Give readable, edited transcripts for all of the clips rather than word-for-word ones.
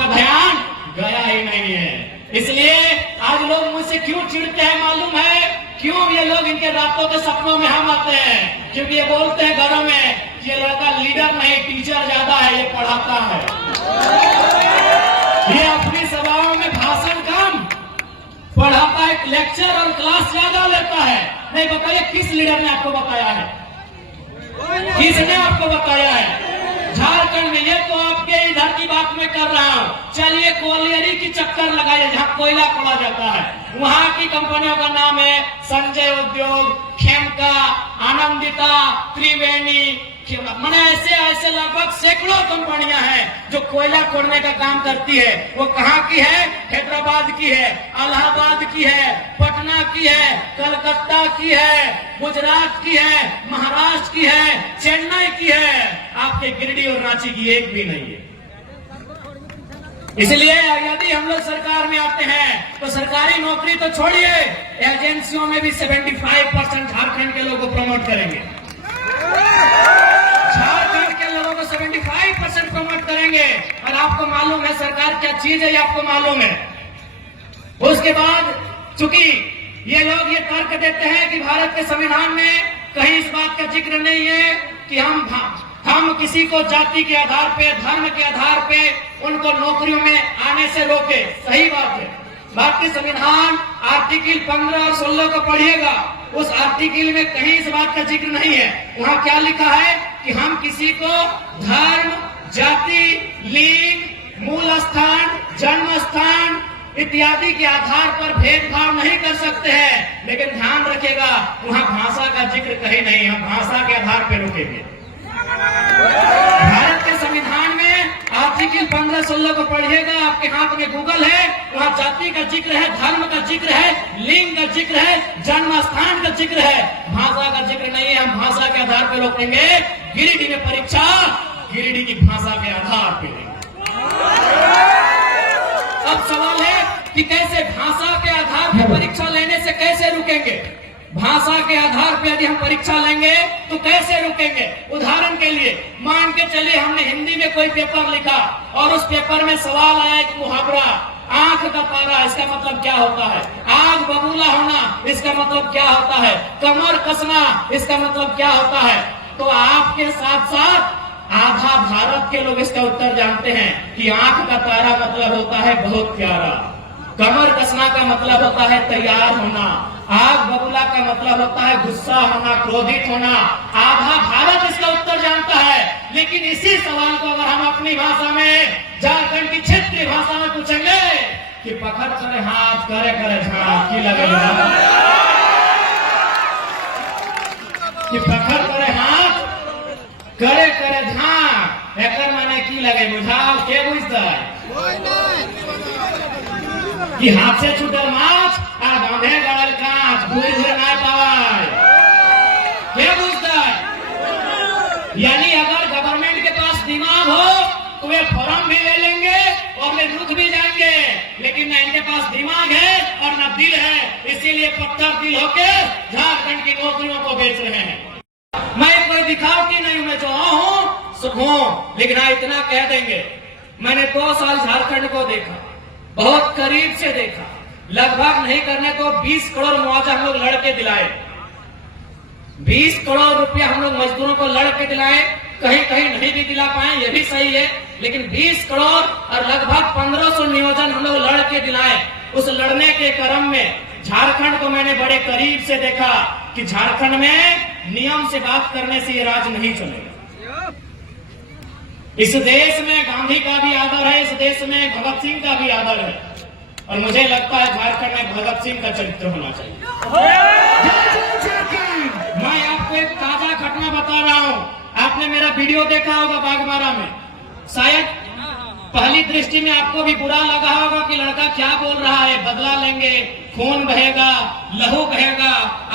आपका ध्यान गया ही नहीं है। इसलिए आज लोग मुझसे क्यों चिढ़ते हैं मालूम है? क्यों ये लोग इनके रातों के सपनों में हम आते हैं? क्योंकि ये बोलते हैं घरों में ये लड़का लीडर नहीं टीचर ज्यादा है, ये पढ़ाता है, ये अपनी सभाओं में भाषण कम पढ़ाता है, लेक्चर और क्लास ज्यादा लेता है। नहीं बताइए किस लीडर ने आपको बताया है? किसने आपको बताया है? झारखंड में, ये तो आपके इधर की बात में कर रहा हूँ। चलिए कोयलेरी की चक्कर लगाइए जहाँ कोयला खोला जाता है, वहां की कंपनियों का नाम है संजय उद्योग, खेमका, आनंदिता, त्रिवेणी, मैंने ऐसे लगभग सैकड़ों कंपनियां हैं जो कोयला खोदने का काम करती है। वो कहाँ की है? हैदराबाद की है, इलाहाबाद की है, पटना की है, कलकत्ता की है, गुजरात की है, महाराष्ट्र की है, चेन्नई की है। आपके गिरिडीह और रांची की एक भी नहीं है। इसलिए यदि हम लोग सरकार में आते हैं तो सरकारी नौकरी तो छोड़िए, एजेंसियों में भी 75% झारखंड के लोगों को प्रमोट करेंगे। झारखंड के लोगों को 75% प्रमोट करेंगे। और आपको मालूम है सरकार क्या चीज है, ये आपको मालूम है। उसके बाद चूंकि ये लोग ये तर्क देते हैं कि भारत के संविधान में कहीं इस बात का जिक्र नहीं है कि हम किसी को जाति के आधार पे, धर्म के आधार पे उनको नौकरियों में आने से रोके। सही बात है। भारतीय संविधान आर्टिकल 15 और 16 को पढ़िएगा, उस आर्टिकल में कहीं इस बात का जिक्र नहीं है। वहां क्या लिखा है कि हम किसी को धर्म, जाति, लिंग, मूल स्थान, जन्म स्थान इत्यादि के आधार पर भेदभाव नहीं कर सकते हैं। लेकिन ध्यान रखिएगा वहां भाषा का जिक्र कहीं नहीं, हम भाषा के आधार पर रुकेंगे। भारत के संविधान में आर्टिकल 15-16 को पढ़िएगा, आपके हाथ में गूगल है, वहाँ जाति का जिक्र है, धर्म का जिक्र है, लिंग का जिक्र है, जन्म स्थान का जिक्र है, भाषा का जिक्र नहीं है। हम भाषा के आधार पर रोकेंगे। गिरिडीह में परीक्षा गिरिडीह की भाषा के आधार पर लेंगे। अब सवाल है कि कैसे भाषा के आधार पर परीक्षा लेने से कैसे रुकेंगे? भाषा के आधार पर यदि हम परीक्षा लेंगे तो कैसे रुकेंगे? उदाहरण के लिए मान के चलिए हमने हिंदी में कोई पेपर लिखा और उस पेपर में सवाल आया एक मुहावरा, आंख का तारा, इसका मतलब क्या होता है? आग बबूला होना, इसका मतलब क्या होता है? कमर कसना, इसका मतलब क्या होता है? तो आपके साथ साथ आधा भारत के लोग इसका उत्तर जानते हैं कि आंख का तारा मतलब होता है बहुत प्यारा, कमर कसना का मतलब होता है तैयार होना, आग बबूला का मतलब होता है गुस्सा होना, क्रोधित होना। आधा भारत इसका उत्तर जानता है। लेकिन इसी सवाल को अगर हम अपनी भाषा में, झारखंड की क्षेत्रीय भाषा में पूछेंगे कि पकड़ करे हाथ, करे करे झाँक की लगे, कि पकड़ करे हाथ, करे करे झाँक, एकर माने की लगे बुझाओ, के बुझता है कि हाथ से छूटल माछ आ बांधे गड़ल कांच, घूर घूर ना पावाय, क्या बुझता है? यानी अगर गवर्नमेंट के पास दिमाग हो तो वे फॉर्म भी ले लेंगे और वे रुक भी जाएंगे। लेकिन न इनके पास दिमाग है और न दिल है, इसीलिए पत्थर दिल होके झारखंड की नौकरियों को बेच रहे हैं। मैं कोई दिखावटी नहीं, मैं जो हूँ सुख हूँ। लेकिन हाँ इतना कह देंगे, मैंने 2 साल झारखंड को देखा, बहुत करीब से देखा। लगभग नहीं करने को 20 करोड़ मुआवजा हम लोग लड़के दिलाए, 20 करोड़ रुपया हम लोग मजदूरों को लड़के दिलाए। कहीं कहीं नहीं भी दिला पाए, ये भी सही है, लेकिन 20 करोड़ और लगभग 1500 नियोजन हम लोग लड़के दिलाए। उस लड़ने के क्रम में झारखंड को मैंने बड़े करीब से देखा कि झारखंड में नियम से बात करने से ये राज नहीं चलेगा। इस देश में गांधी का भी आदर है, इस देश में भगत सिंह का भी आदर है, और मुझे लगता है झारखंड में भगत सिंह का चरित्र होना चाहिए। मैं आपको एक ताजा घटना बता रहा हूँ। आपने मेरा वीडियो देखा होगा बागबारा में, शायद पहली दृष्टि में आपको भी बुरा लगा होगा कि लड़का क्या बोल रहा है, बदला लेंगे, खून बहेगा, लहू बहेगा।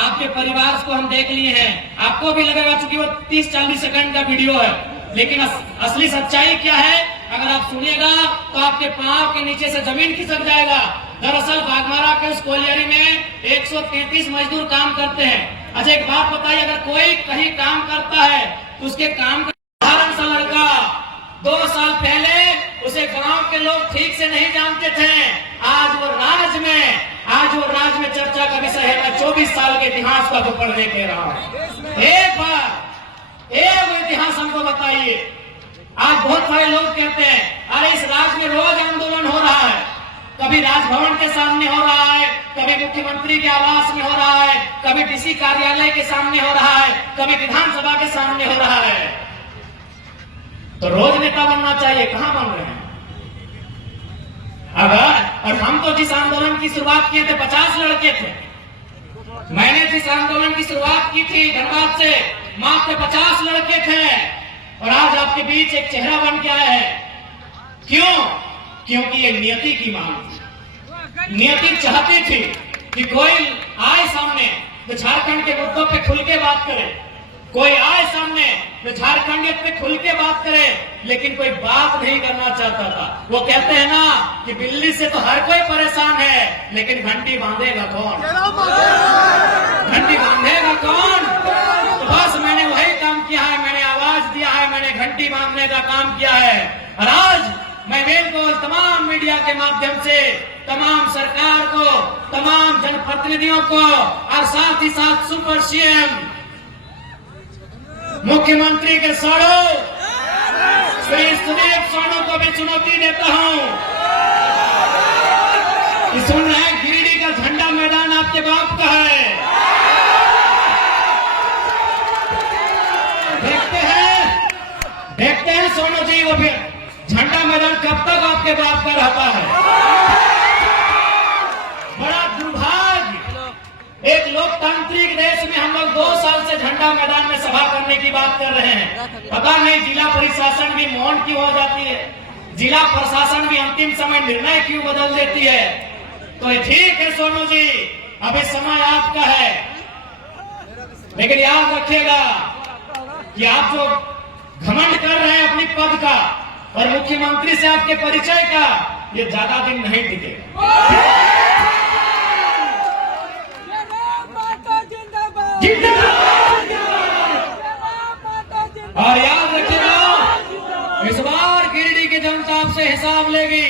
आपके परिवार को हम देख लिए हैं, आपको भी लगेगा चूंकि वो 30-40 सेकंड का वीडियो है, लेकिन असली सच्चाई क्या है अगर आप सुनिएगा तो आपके पांव के नीचे से जमीन खिसक जाएगा। दरअसल बागमारा के उस कोयलेरी में 133 मजदूर काम करते हैं। अच्छा एक बात बताइए, अगर कोई कहीं काम करता है तो उसके काम का साधारण सा लड़का 2 साल पहले उसे गांव के लोग ठीक से नहीं जानते थे। आज वो राज्य में चर्चा का विषय है। मैं 24 साल के इतिहास का तो पढ़ने के रहा हूं। एक बार एक इतिहास हमको बताइए। आज बहुत सारे लोग कहते हैं अरे इस राज्य में रोज आंदोलन हो रहा है, कभी राजभवन के सामने हो रहा है, कभी मुख्यमंत्री के आवास में हो रहा है, कभी डीसी कार्यालय के सामने हो रहा है, कभी विधानसभा के सामने हो रहा है। तो रोज नेता बनना चाहिए, कहां बन रहे हैं? अगर और हम तो जिस आंदोलन की शुरुआत किए थे 50 लड़के थे। मैंने जिस आंदोलन की शुरुआत की थी धनबाद से मात्र 50 लड़के थे और आज आपके बीच एक चेहरा बन के आया है। क्यों? क्योंकि ये नियति की मांग थी। नियति चाहती थी कि कोई आए सामने तो झारखंड के मुद्दों पे खुल के बात करे, कोई आए सामने तो झारखंडियत पे खुल के बात करे, लेकिन कोई बात नहीं करना चाहता था। वो कहते हैं ना कि बिल्ली से तो हर कोई परेशान है, लेकिन घंटी बांधेगा कौन? घंटी बांधेगा कौन? तो बस मैंने वही काम किया है, मैंने आवाज दिया है, मैंने घंटी बांधने का काम किया है। और आज मैं बिल्कुल तमाम मीडिया के माध्यम से तमाम सरकार को, तमाम जनप्रतिनिधियों को और साथ ही साथ सुपर सीएम मुख्यमंत्री के साड़ो श्री सुदीप सोनू को भी चुनौती देता हूं कि सुन रहे हैं गिरिडीह का झंडा मैदान आपके बाप का है। देखते हैं सोनू जी वो भी झंडा मैदान कब तक आपके बाप का रहता है। बड़ा दुर्भाग्य, एक लोकतांत्रिक देश में हम लोग 2 साल से झंडा मैदान में सभा करने की बात कर रहे हैं। पता नहीं जिला प्रशासन भी मौन क्यों हो जाती है, जिला प्रशासन भी अंतिम समय निर्णय क्यों बदल देती है। तो ठीक है सोनू जी, अभी समय आपका है, लेकिन याद रखिएगा कि आप जो घमंड कर रहे हैं अपनी पद का और मुख्यमंत्री से आपके परिचय का, ये ज्यादा दिन नहीं टिकेगा। और याद रखिएगा, इस बार गिरिडीह की जनता आपसे हिसाब लेगी।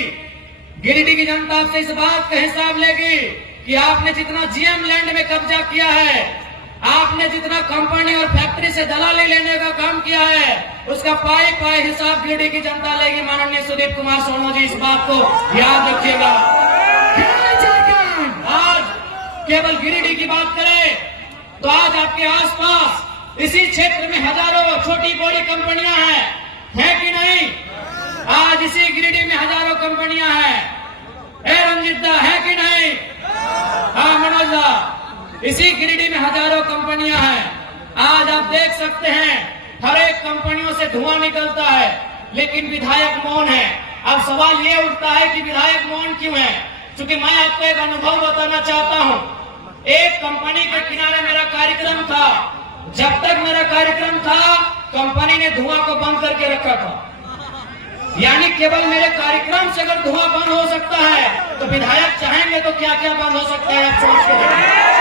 गिरिडीह की जनता आपसे इस बात का हिसाब लेगी कि आपने जितना जीएम लैंड में कब्जा किया है, आपने जितना कंपनी और फैक्ट्री से दलाली लेने का काम किया है, उसका पाए पाए हिसाब गिरिडीह की जनता लेगी। माननीय सुदीप कुमार सोनू जी, इस बात को याद रखिएगा। आज केवल गिरिडीह की बात करें तो आज आपके आसपास इसी क्षेत्र में हजारों छोटी बड़ी कंपनियां हैं कि नहीं? आज इसी गिरिडीह में हजारों कंपनियां हैं। रंजित दा है कि नहीं? हाँ मनोज दा, इसी गिरिडीह में हजारों कंपनियां हैं। आज आप देख सकते हैं हर एक कंपनियों से धुआं निकलता है, लेकिन विधायक मौन है। अब सवाल ये उठता है कि विधायक मौन क्यों है? क्योंकि मैं आपको एक अनुभव बताना चाहता हूं। एक कंपनी के किनारे मेरा कार्यक्रम था। जब तक मेरा कार्यक्रम था, कंपनी ने धुआं को बंद करके रखा था। यानी केवल मेरे कार्यक्रम से अगर धुआं बंद हो सकता है, तो विधायक चाहेंगे तो क्या क्या बंद हो सकता है, आप सोच के देखिए।